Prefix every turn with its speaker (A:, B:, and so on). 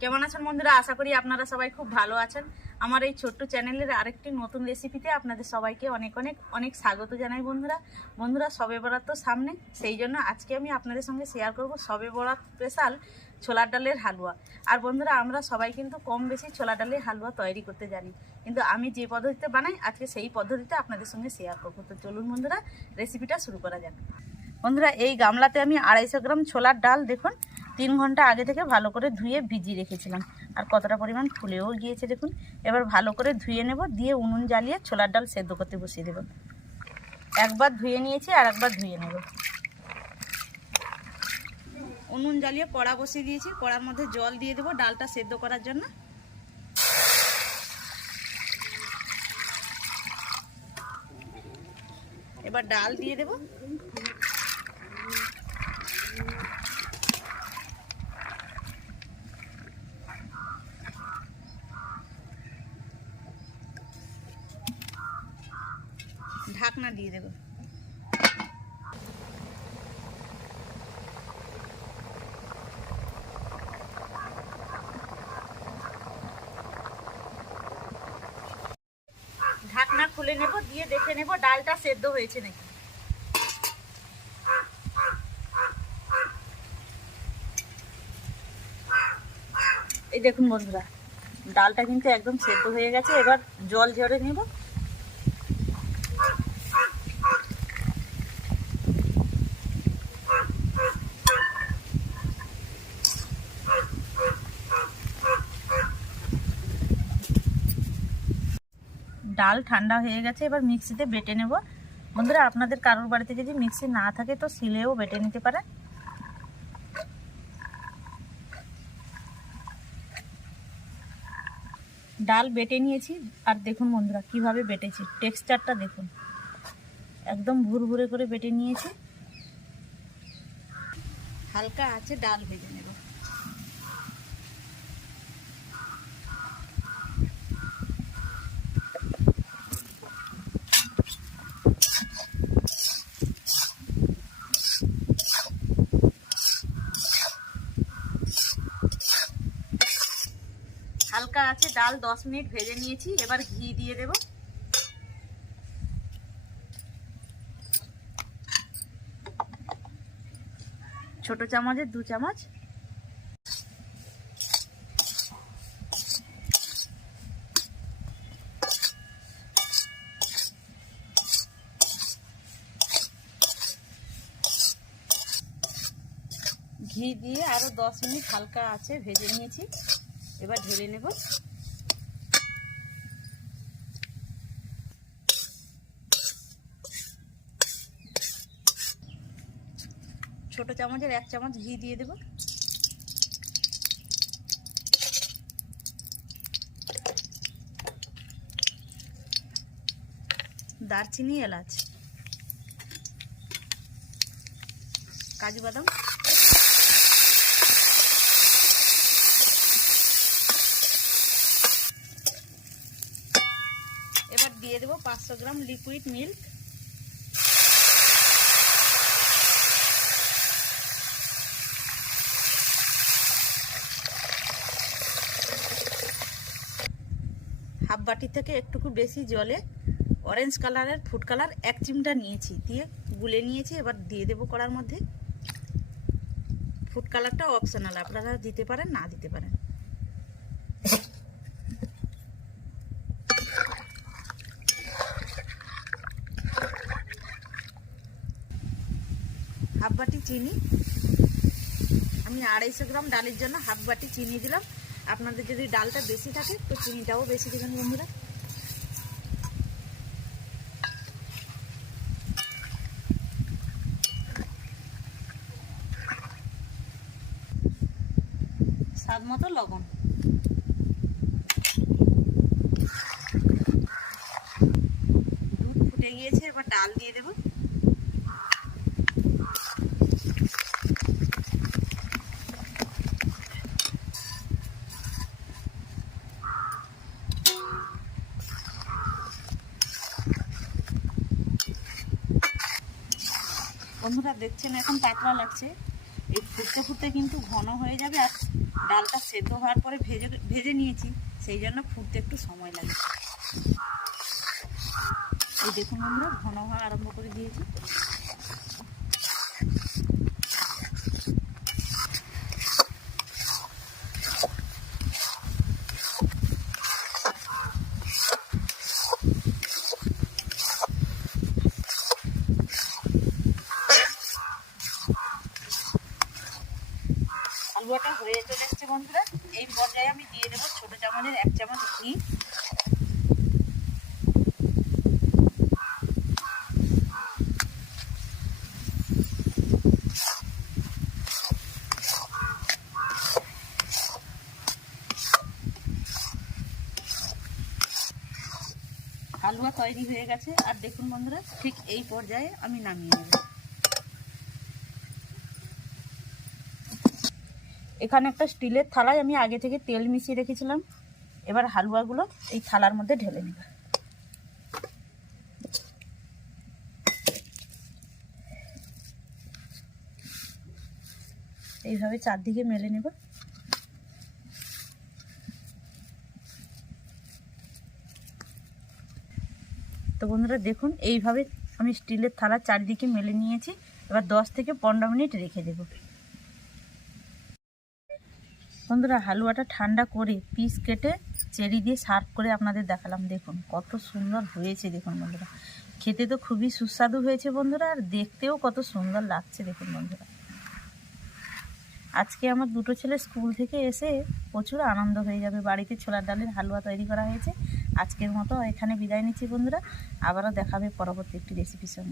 A: কেমন আছেন বন্ধুরা? আশা করি আপনারা সবাই খুব ভালো আছেন। আমার এই ছোট্ট চ্যানেলের আরেকটি নতুন রেসিপিতে আপনাদের সবাইকে অনেক অনেক অনেক স্বাগত জানাই বন্ধুরা। বন্ধুরা, সবে বরাত তো সামনে, সেই জন্য আজকে আমি আপনাদের সঙ্গে শেয়ার করব সবে বরাত স্পেশাল ছোলার ডালের হালুয়া। আর বন্ধুরা, আমরা সবাই কিন্তু কম বেশি ছোলা ডালের হালুয়া তৈরি করতে জানি। কিন্তু আমি যে পদ্ধতিতে বানাই, আজকে সেই পদ্ধতিতে আপনাদের সঙ্গে শেয়ার করব। তো চলুন বন্ধুরা রেসিপিটা শুরু করা যাক। বন্ধুরা, এই গামলাতে আমি আড়াইশো গ্রাম ছোলার ডাল, দেখুন। তিন ঘণ্টা আগে থেকে ভালো করে ধুয়ে ভিজিয়ে রেখেছিলাম। আর কতটা পরিমাণ ফুলেও গিয়েছে দেখুন। এবার ভালো করে ধুয়ে নেব, দিয়ে উনুন জ্বালিয়ে ছোলার ডাল সেদ্ধ করতে বসিয়ে দেব। একবার ধুয়ে নিয়েছি আর একবার ধুয়ে নেব। উনুন জ্বালিয়ে কড়া বসিয়ে দিয়েছি। কড়ার মধ্যে জল দিয়ে দেবো ডালটা সেদ্ধ করার জন্য। এবার ডাল দিয়ে দেবো। ঢাকনা দিয়ে দেবো। ঢাকনা খুলে নেব, দিয়ে দেখে নেব ডালটা সেদ্ধ হয়েছে নাকি। এই দেখুন বন্ধুরা, ডালটা কিন্তু একদম সেদ্ধ হয়ে গেছে। এবার জল ঝরে নেব। ডাল ঠান্ডা হয়ে গেছে, এবার মিক্সিতে বেটে নেব। বন্ধুরা, আপনাদের কারোর বাড়িতে যদি মিক্সি না থাকে, তো শিলেও বেটে নিতে পারেন। ডাল বেটে নিয়েছি, আর দেখুন বন্ধুরা, কীভাবে বেটেছি। টেক্সচারটা দেখুন। একদম ভুরভুরে করে বেটে নিয়েছি। হালকা আছে, ডাল ভেজে নেব হালকা আছে ডাল দশ মিনিট ভেজে নিয়েছি, এবার ঘি দিয়ে দেব। ছোট চামচের দু চামচ। ঘি দিয়ে আরও দশ মিনিট হালকা আছে ভেজে নিয়েছি। এবার ঢেলে নেব। ছোট চামচের এক চামচ ঘি দিয়ে দেব। দারচিনি, এলাচ, কাজু বাদাম। এবার দিয়ে দেবো পাঁচশো গ্রাম লিকুইড মিল্ক বাটি থেকে একটুকু বেশি জলে অরেঞ্জ কালারের ফুড কালার এক চিমটা নিয়েছি, দিয়ে গুলে নিয়েছি, এবার দিয়ে দেবো কড়ার মধ্যে। ফুড কালারটা অপশনাল আপনারা দিতে পারেন, না দিতে পারেন। হাফ বাটি চিনি। আমি আড়াইশো গ্রাম ডালের জন্য হাফ বাটি চিনি দিলাম। আপনাদের যদি ডালটা বেশি থাকে, তো চিনিটাও বেশি দেবেন বন্ধুরা। স্বাদ মতো লবণ। দুধ ফুটে গিয়েছে, এবার ডাল দিয়ে দেবো। বন্ধুরা দেখছেন এখন পাতলা লাগছে। এই ফুটতে ফুটতে কিন্তু ঘন হয়ে যাবে আর ডালটা সেদ্ধ হওয়ার পরে ভেজে ভেজে নিয়েছি, সেই জন্য ফুটতে একটু সময় লাগে। এই দেখুন আমরা ঘন হওয়া আরম্ভ করে দিয়েছি। হালুয়াটা হয়ে চলে এসছে বন্ধুরা। এই পর্যায়ে আমি দিয়ে দেবো ছোট চামচের এক চামচ ঘি। হালুয়া তৈরি হয়ে গেছে। আর দেখুন বন্ধুরা, ঠিক এই পর্যায়ে আমি নামিয়ে নেব। এখানে একটা স্টিলের থালায় আমি আগে থেকে তেল মিশিয়ে রেখেছিলাম। এবার হালুয়াগুলো এই থালার মধ্যে ঢেলে নেব। এইভাবে চারদিকে মেলে নেব। তো বন্ধুরা, দেখুন, এইভাবে আমি স্টিলের থালা চারিদিকে মেলে নিয়েছি। এবার দশ থেকে পনেরো মিনিট রেখে দেব। বন্ধুরা, হালুয়াটা ঠান্ডা করে পিস কেটে চেরি দিয়ে সার্ভ করে আপনাদের দেখালাম। দেখুন, কত সুন্দর হয়েছে। দেখুন বন্ধুরা, খেতে তো খুবই সুস্বাদু হয়েছে বন্ধুরা, আর দেখতেও কত সুন্দর লাগছে। দেখুন বন্ধুরা, আজকে আমার দুটো ছেলে স্কুল থেকে এসে প্রচুর আনন্দ হয়ে যাবে। বাড়িতে ছোলার ডালের হালুয়া তৈরি করা হয়েছে। আজকের মতো এখানে বিদায় নিচ্ছি বন্ধুরা, আবারও দেখাবে পরবর্তী একটি রেসিপির সঙ্গে।